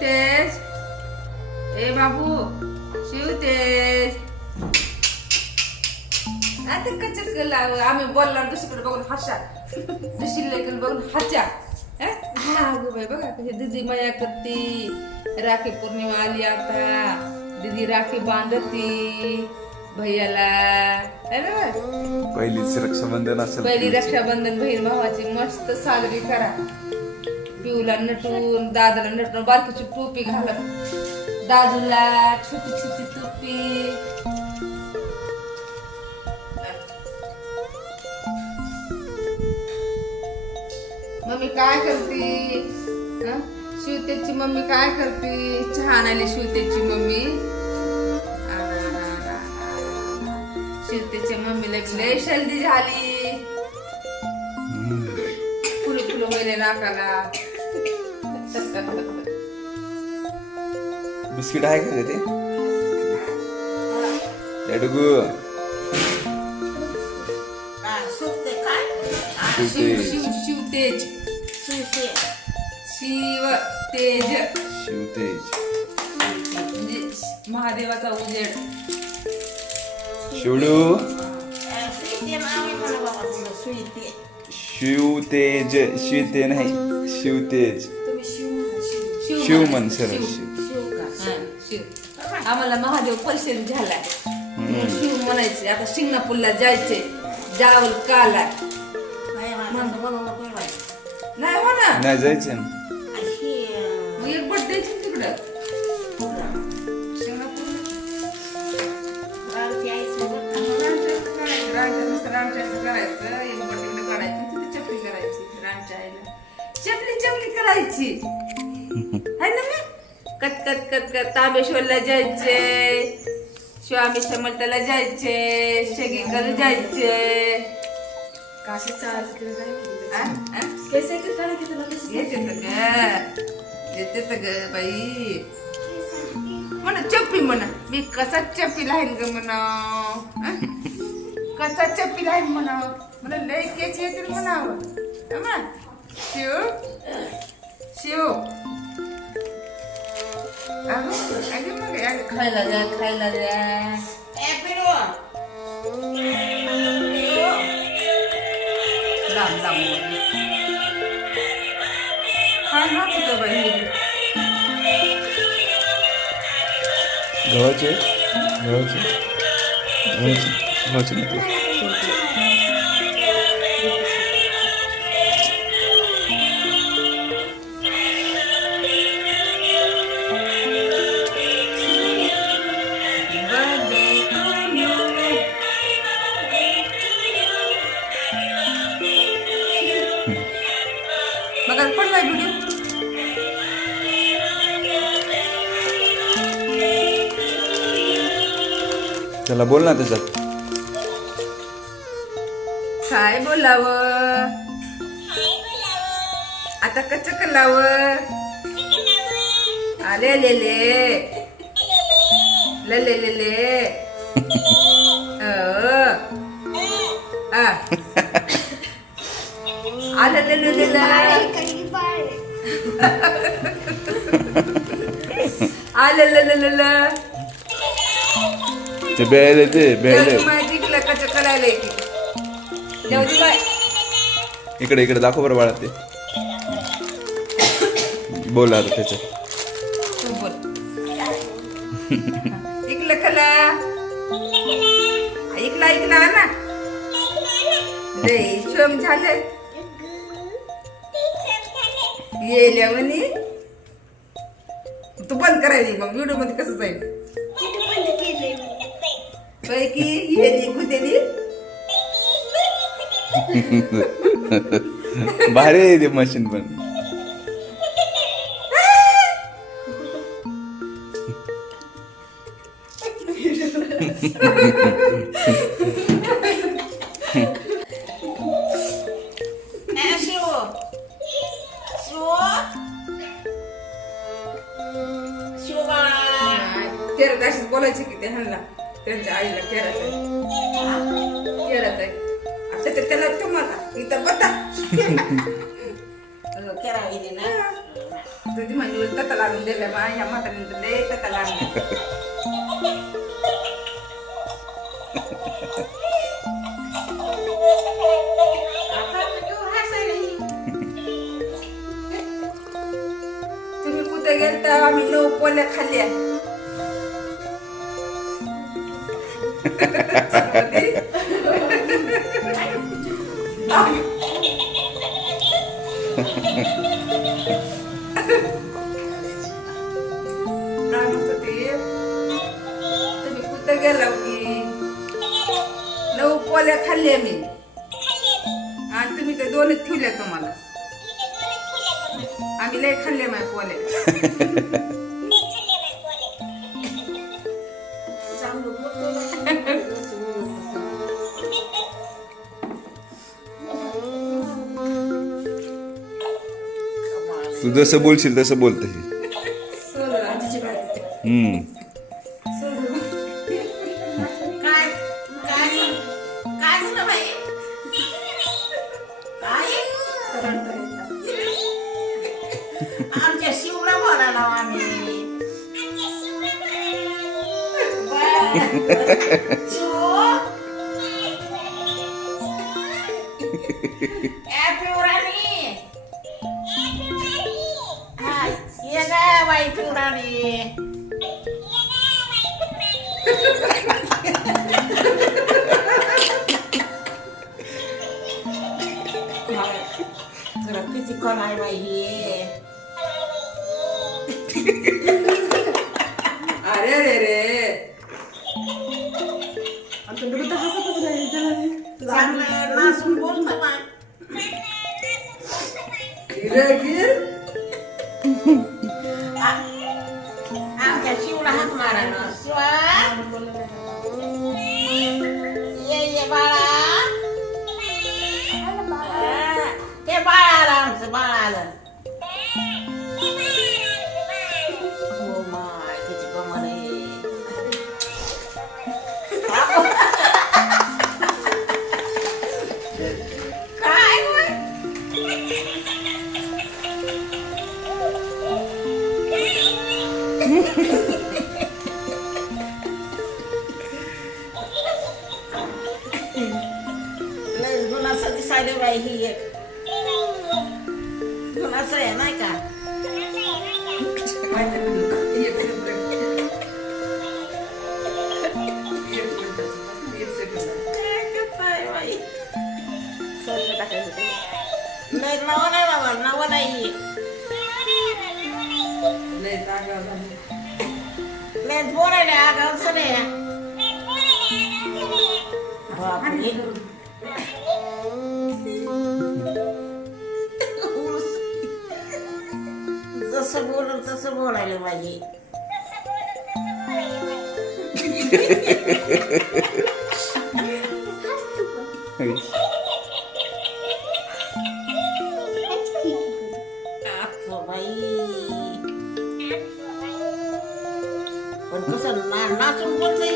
शिवतेज ए बाबू शिवतेज आता कचक लाव आम्ही बोलला दुसरीकडे बघून हसा दुसरीकडे बघून हसा हा गो बाई बघा कशी दीदी मया करती राखी पौर्णिमा आली आता दीदी राखी बांधती भैयाला है ना पहिलीच रक्षाबंधन असेल पहिली रक्षाबंधन बहीण भावाची मस्त साजरी करा पिऊला नटून दादाला नटून बारकीची टोपी घालत दादूला छोटी छोटी टोपी मम्मी काय करती शिवतेची मम्मी काय करती चहा आणायला शिवतेची मम्मी शिवतेच्या मम्मीला लय शल्दी झाली फुलं फुलं व्हायला नाकाला बिस्किट आहे का ते डुगू शिवतेज शिवतेज शिवतेज म्हणजे महादेवाचा उजेड शिवडू शिवतेज शिवते नाही शिवतेज शिव म्हण सरळ शिव आम्हाला महादेव परिषद झालाय शिव म्हणायचे आता शिंगणापूरला जायचे जावल काला नाही हो ना नाही जायचं ना मग एक बट द्यायची तिकडं रामचायचं करायचं एक बट तिकडे काढायची तिथे चपली करायची रामचायला चपली करायची है ना मग कट कट कट कट ताबेश्वरला जायचे स्वामी समर्थाला जायचे शेगीकडे जायचे काशी चालत येते ग बाई म्हणा चप्पी म्हणा मी कसा चप्पी लाईन ग म्हणा कसा चप्पी लाईन म्हणा मला लय केच येते म्हणावं शिव शिव अगं मग खायला द्या लांब काय होत बाई गव्हाचे गव्हाचे गव्हाचे गव्हाचे नाही मग पडलाय व्हिडिओ त्याला बोल ना त्याच्यात काय बोलावं आता कच कलावं आले ले ले ते बेले ते बेले कच करायला इकडे इकडे दाखव बरं बाळा ते बोल आता त्याच्यात तू बोल इकलं खला ऐकला ना लय शोम झालं येल्या म्हणे तू बंद करायली मग व्हिडिओ मध्ये कसं जाईल पैकी येली कुठेली भारी आहे ते मशीन पण तेरा अशीच बोलायची की ते ह्यांना त्यांच्या आईला तेराच आहे आता त्याला तुम्हाला इथं बता तुझी म्हणजे कथा लागून दिल्या मा ह्या म्हातारीने लय कथा लागली. तुम्ही कुठे गेलता आम्ही 9 पोल्या खाल्ल्या. तुम्ही कुठे गेला की 9 पोल्या खाल्ल्या मी आणि तुम्ही ते 2च ठेवल्या तुम्हाला. आम्ही लय खाल्ले माझ्या पोल्या. तू जसं बोलशील तसं बोलते. आमच्या शिवला बोलायला आम्ही पिवराणी हा ये गा बाई पिवराणी. किती कोण आहे बाई हे. अरे रे रे चांगलं नाचून बोलतो ना. आमच्या शिवला हात मारा ना. शिवा ये बाळा. ते बाळ आलं आमचं बाळ आलं. हो माय किती कमाल आहे. काय लय गुणाचं दिसायला बाई ही एक. गुणाचं आहे नाही का. लय नवं नाही बाबा नवं नाही. लय बोलायला आगाव झाले. बापरे जसं बोलून तसं बोलायला पाहिजे. पण कसं नाचून बोलतोय.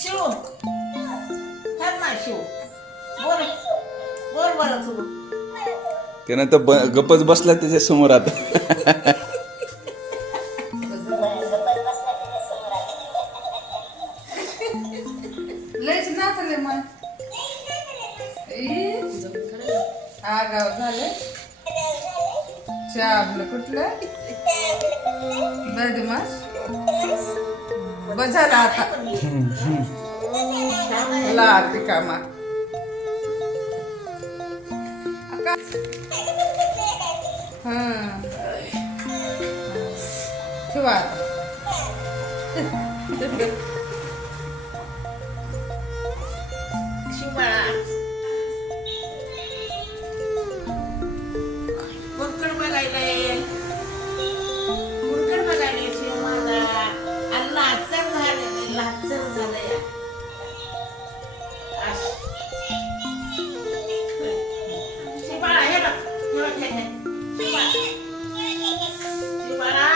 शिव कर ना शिव बोल बोल बरं तू. त्यानं तर गप्पच बसला त्याच्या समोर आता. लयच नाचले मग आगाव झाले. चहा आपलं कुठलं बदमाश बजाला आता लागते कामा. ठेवा शिवबाळा कोणकड बघायला कोणकड बघायला शिव माझा. आणि लाचर झाले लाचर झालंय. शिवबाळा हे बघ शिवबाळा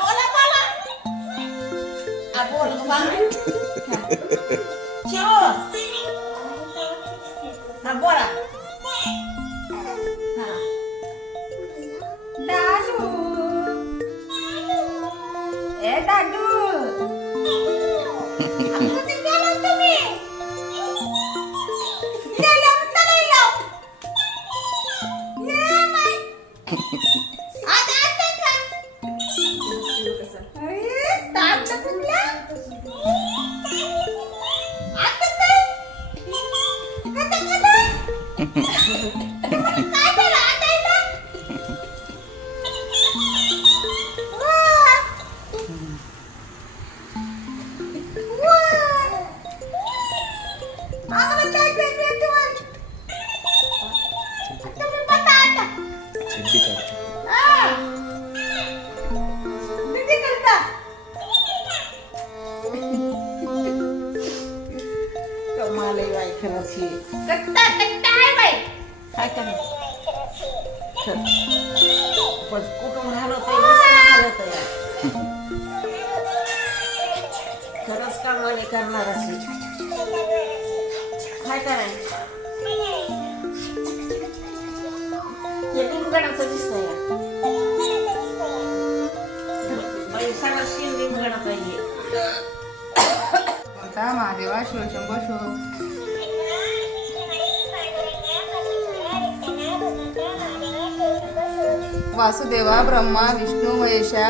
बोला बोला बोल बाळा चिरू हा बोला हा दादू ए दादू कुठे गेला तुम्ही गेला म्हणता नाही येऊ. ये बाई. आता आता का अरे ताट तुला आता काय कथा काय झालं आता इथं आम्हाला चाय प्यायची आहे तुम्हाला. तुम्ही बता आता. किती करता? कमाल आहे बाई खरंच ही. कट्टा कट्टा आहे बाई. काय करायचं? पण कुठून हलत आहे हलत आहे. खरंच कमाल करणार असेल. काय करायचं हे लिंबगडाचं दिसतंय बाई सगळं शीन लिंबगडाचं आहे हे. आता महादेवा शिव शंभो शिव वासुदेवा ब्रह्मा विष्णू महेशा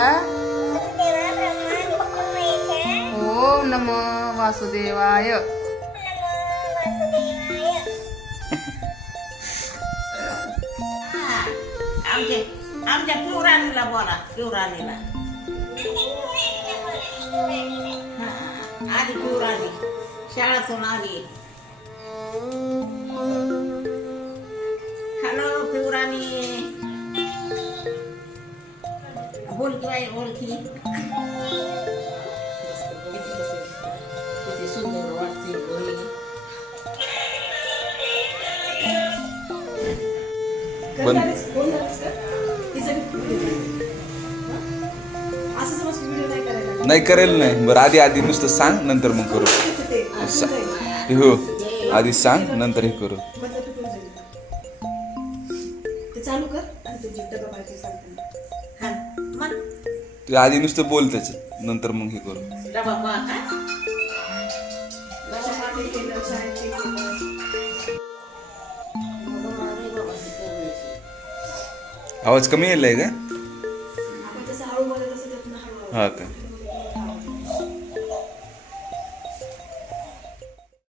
ओम नमो वासुदेवाय. आमच्या पिवराणीला बोला पिवराणीला आधी पिवराणी शाळातून आली. हॅलो पिवराणी बोलकी बाई बोलकी किती सुंदर वाटते बोली. नाही करेल नाही. बरं आधी आधी नुसतं सांग नंतर मग करू. हो आधी सांग नंतर हे करू. चालू कर आणि ते जिद्द बाबाची सांगते. हा मग तू आधी नुसतं बोल त्याचं नंतर मग हे करू. डबा बा काय लक्षात मागे केलं शाळेत केलं. आवाज कमी यायलाय का? आपण तसं हळू बोलत असं त्यातनं हळू हा का